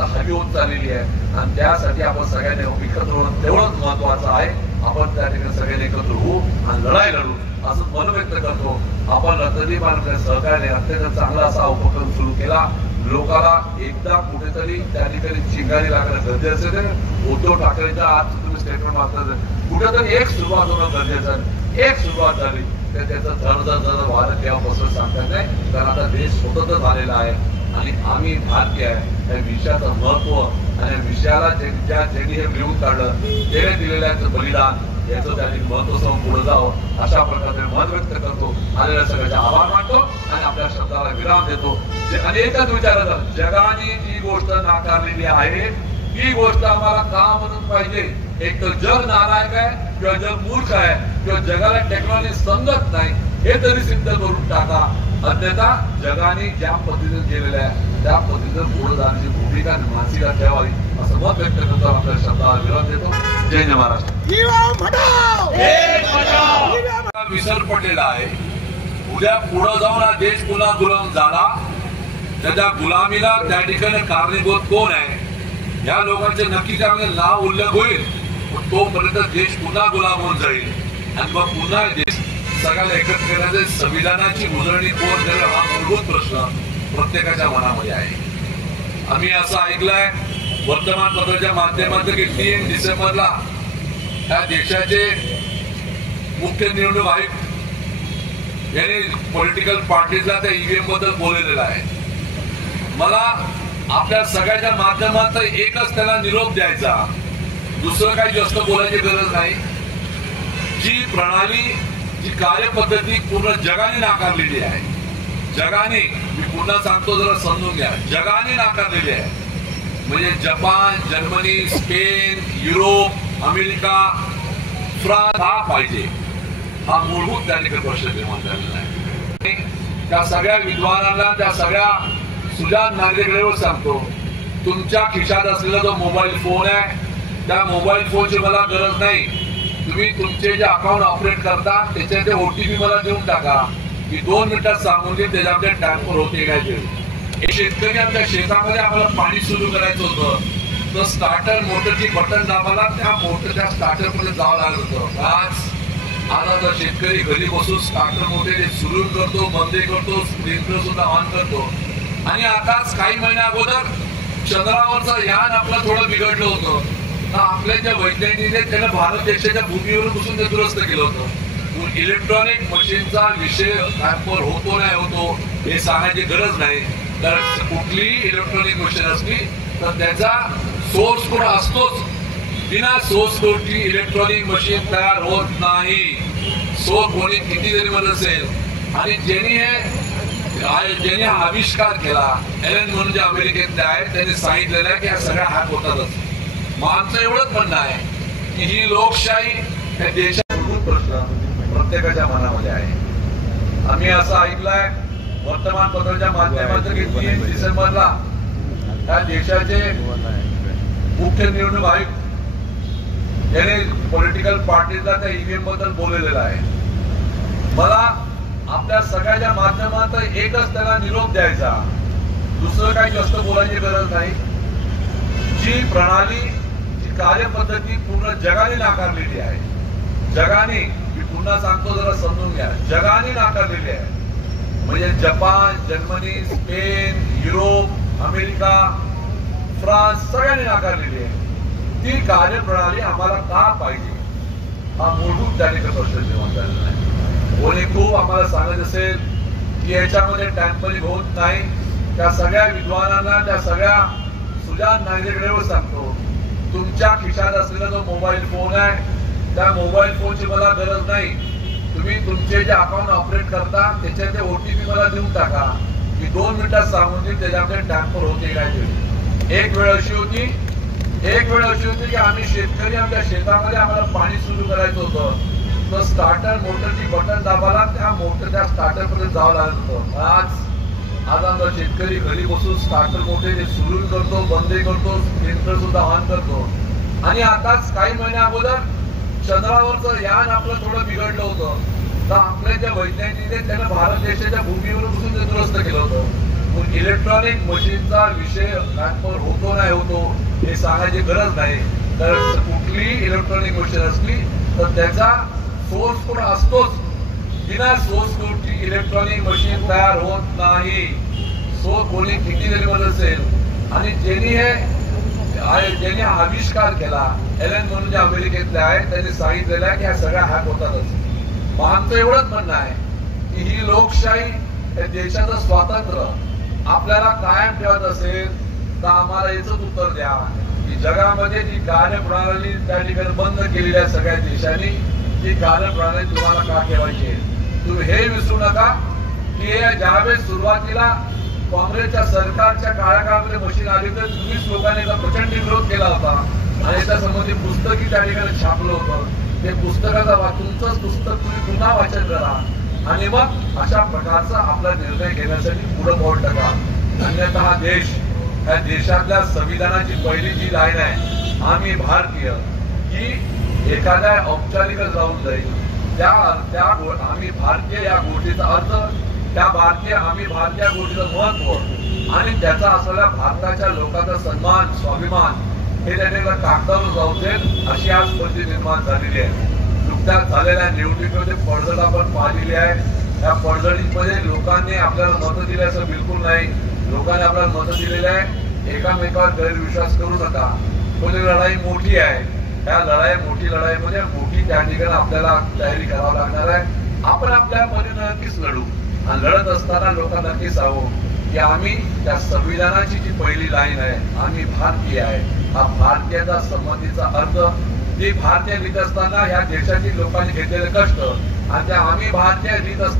आता हवी होत चाललेली आहे आणि त्यासाठी आपण सगळ्यांनी एकत्र होणं तेवढंच महत्वाचं आहे. आपण त्या ठिकाणी सगळ्यांनी एकत्र होऊ आणि लढाई लढू असं मन व्यक्त करतो. आपण रत्नदीप सहकार्याने अत्यंत चांगला असा उपक्रम सुरू केला. लोकांना एकदा कुठेतरी त्या ठिकाणी चिंगारी लागणं गरजेचं आहे. उद्धव ठाकरेंच्या आज तुम्ही स्टेटमेंट मागतात कुठेतरी एक सुरुवात होणं गरजेचं. एक सुरुवात झाली तर त्याचं जर वाढत केव्हापासून सांगतात नाही. कारण आता देश स्वतंत्र झालेला आहे आणि आम्ही भारतीय आहे. या विषयाचं महत्व आणि विषयाला ज्यांनी हे मिळवून काढलं त्याने दिलेलं बलिदान याचं त्यांनी महत्व समोर पुढे जावं अशा प्रकारे मत व्यक्त करतो. आलेल्या सगळ्याचे आभार मानतो आणि आपल्या शब्दाला विराम देतो. अनेकच विचारतात जगाने जी गोष्ट नाकारलेली आहे ती गोष्ट आम्हाला का म्हणून पाहिजे. एक तर जग नालायक आहे किंवा जग मूर्ख आहे किंवा जगाला टेक्नॉलॉजी समजत नाही हे तरी सिद्ध करून टाका. अन्यथा जगाने ज्या पद्धतीने केलेलं आहे त्या पद्धतीने पुढे जाण्याची भूमिका मानसिकता ठेवावी असं मत व्यक्त करतो. आपल्या शब्दाला विराम देतो. जय जय महाराष्ट्र. विसर पडलेला आहे. उद्या पुढे जाऊन हा देश पुन्हा गुलाम झाला त्याच्या गुलामीला त्या ठिकाणी कारणीभूत कोण आहे या लोकांचे नक्की त्यामध्ये नाव उल्लेख होईल. तोपर्यंत देश पुन्हा गुलाम होऊन जाईल आणि मग पुन्हा देश सगळ्याला एकत्र करण्याचे संविधानाची उजळणी कोण करेल हा मूलभूत प्रश्न प्रत्येकाच्या मनामध्ये आहे. आम्ही असं ऐकलंय वर्तमानपत्राच्या माध्यमातून की 3 डिसेंबरला या देशाचे मुख्य निवडणूक आयुक्त यांनी पॉलिटिकल पार्टीजला त्या ईव्हीएम बद्दल बोललेलं आहे. मला आपल्या सगळ्याच्या माध्यमातून एकच त्याला निरोप द्यायचा. दुसरं काही जास्त बोलायची गरज नाही. जी प्रणाली जी कार्यपद्धती पूर्ण जगाने नाकारलेली आहे. जगाने मी पुन्हा सांगतो जरा समजून घ्या. जगाने नाकारलेली आहे म्हणजे Japan Germany Spain Europe America France हा पाहिजे हा मूलभूत त्या ठिकाणी प्रश्न निर्माण झालेला आहे. त्या सगळ्या विद्वानांना त्या सगळ्या सुजाण नागरिकांवर सांगतो तुमच्या खिशात असलेला जो मोबाईल फोन आहे त्या मोबाईल फोनची मला गरज नाही. तुम्ही तुमचे जे अकाउंट ऑपरेट करता त्याचे ते OTP मला देऊन टाका की 2 मिनिटात सांगून दे त्याच्यामध्ये ट्रान्सफर होते काय ते. एक शेतकरी आमच्या शेतामध्ये आम्हाला पाणी सुरू करायचं होतं तर स्टार्टर मोटरची बटन दाबाला त्या मोटरच्या स्टार्टर मध्ये जावं लागत होतं. आज आता शेतकरी घरी बसून स्टार्टर मोटर सुरू करतो बंद करतो स्प्रिंकलर सुद्धा ऑन करतो. आणि आताच काही महिन्या अगोदर चंद्रावरचं यान आपलं थोडं बिघडलं होतं तर आपल्या ज्या वैज्ञानिक त्याने भारत देशाच्या भूमीवर बसून ते दुरुस्त केलं होतं. इलेक्ट्रॉनिक मशीनचा विषय टॅम्पर होतो नाही होतो हे सांगायची गरज नाही. तर कुठलीही इलेक्ट्रॉनिक मशीन असली तर त्याचा सोर्स कोड असतोच. बिना सोर्स कोडची इलेक्ट्रॉनिक मशीन तयार होत नाही. सोर्स कोणी किती जरी म्हणत असेल आणि ज्यांनी आविष्कार केला एलन म्हणून जे अमेरिकेतले आहेत त्यांनी सांगितलेलं आहे की या सगळ्या हॅक होतातच. मग आमचं एवढंच म्हणणं आहे की ही लोकशाही या देशात मूलभूत प्रश्न प्रत्येकाच्या मनामध्ये आहे. आम्ही असं ऐकलंय वर्तमानपत्राच्या माध्यमातून की 3 डिसेंबरला या देशाचे मुख्य निवडणूक आयुक्त यांनी पॉलिटिकल पार्टीजला त्या ईव्हीएम बद्दल बोललेलं आहे. मला आपल्या सगळ्याच्या माध्यमातून एकच त्याला निरोप द्यायचा. दुसरं काही जास्त बोलायची गरज नाही. जी प्रणाली जी कार्यपद्धती पूर्ण जगाने नाकारलेली आहे. जगाने मी पुन्हा सांगतो जरा समजून घ्या. जगाने नाकारलेली आहे म्हणजे Japan Germany Spain Europe America France सगळ्यांनी नाकारलेली आहे. ती कार्यप्रणाली आम्हाला का पाहिजे हा मूलभूत त्या ठिकाणी प्रश्न निर्माण झालेला आहे. कोणी खूप आम्हाला सांगत असेल की याच्यामध्ये टॅम्परिंग होत नाही. त्या सगळ्या विद्वानांना त्या सगळ्या सुजाण नागरिकांवर सांगतो तुमच्या खिशात असलेला जो मोबाईल फोन आहे त्या मोबाईल फोनची मला गरज नाही. तुम्ही तुमचे जे अकाउंट ऑपरेट करता त्याचे ते OTP मला देऊन टाका की 2 मिनिटात सांगून दे त्याच्यामध्ये टॅम्पर होते काय ते. एक वेळ अशी होती की आम्ही शेतकरी आमच्या शेतामध्ये आम्हाला पाणी सुरू करायचं होतं तर स्टार्टर मोटरची बटन दाबाला त्या मोटरच्या स्टार्टर पर्यंत जावं लागत होतं. आज आमचा शेतकरी घरी बसून स्टार्टर मोटर सुरू करतो बंद करतो स्प्रिंकलर सुद्धा ऑन करतो. आणि आताच काही महिन्या अगोदर चंद्रावरचं यान आपलं थोडं बिघडलं होतं तर आपल्या ज्या वैज्ञानिक त्याने भारत देशाच्या भूमीवर बसून ते दुरुस्त केलं होतं. इलेक्ट्रॉनिक मशीनचा विषय टॅम्पर होतो नाही ठेवतो हे सांगायची गरज नाही. तर कुठलीही इलेक्ट्रॉनिक मशीन असली तर त्याचा सोर्स कोड असतोच. बिना सोर्स कोडची इलेक्ट्रॉनिक मशीन तयार होत नाही. सो कोणी किती जरी म्हणत असेल आणि ज्यांनी आविष्कार केला एलन म्हणून जे अमेरिकेतले आहेत त्यांनी सांगितलेलं आहे की ह्या सगळ्या हॅक होतातच. मग आमचं एवढंच म्हणणं आहे की ही लोकशाही या देशाचं स्वातंत्र्य आपल्याला कायम ठेवत असेल तर आम्हाला याच उत्तर द्या की जगामध्ये जी कार्यप्रणाली त्या ठिकाणी बंद केलेली आहे सगळ्या देशांनी, ती कार्यप्रणाली तुम्हाला का ठेवायची आहे. तुम्ही हे विसरू नका की ज्यावेळेस सुरुवातीला काँग्रेसच्या सरकारच्या काळामध्ये मशीन आली तर तुम्हीच लोकांनी प्रचंड विरोध केला होता आणि त्या संबंधी पुस्तकी त्या ठिकाणी छापलं होतं. ते पुस्तकाचा तुमचंच पुस्तक तुम्ही पुन्हा वाचन करा आणि मग अशा प्रकारचा आपला निर्णय घेण्यासाठी पुढे पाऊल टाका. अन्यथा हा देश, या देशातल्या संविधानाची पहिली जी लाईन आहे आम्ही भारतीय, ही एखाद्या औपचारिक जाऊन जाईल. त्या आम्ही भारतीय या गोष्टीचा अर्थ, त्या भारतीय आम्ही भारतीय गोष्टीचं महत्व आणि त्याचा असलेल्या भारताच्या लोकांचा सन्मान स्वाभिमान हे त्यांना कागदावर जाऊ देत अशी आज परिस्थिती निर्माण झालेली आहे. नुकत्याच झालेल्या निवडणुकीमध्ये पडझड आपण पाहिलेली आहे. या पडझडीमध्ये लोकांनी आपल्याला मतं दिली असं बिलकुल नाही. लोकांनी आपल्याला मतं दिलेलं आहे. एकामेकावर गैरविश्वास करू नका. पण लढाई मोठी आहे. या मोठी लढाईमध्ये मोठी त्या ठिकाणी आपल्याला तयारी करावी लागणार आहे. आपण आपल्या परीने नक्कीच लढू आणि लढत असताना लोकांना नक्कीच सांगू की आम्ही त्या संविधानाची जी पहिली लाईन आहे आम्ही भारतीय आहे. हा भारतीयाचा संबंधीचा अर्थ ती भारतीय लिहित असताना ह्या देशातील लोकांनी घेतलेले कष्ट आणि त्या आम्ही भारतीय लिहित असताना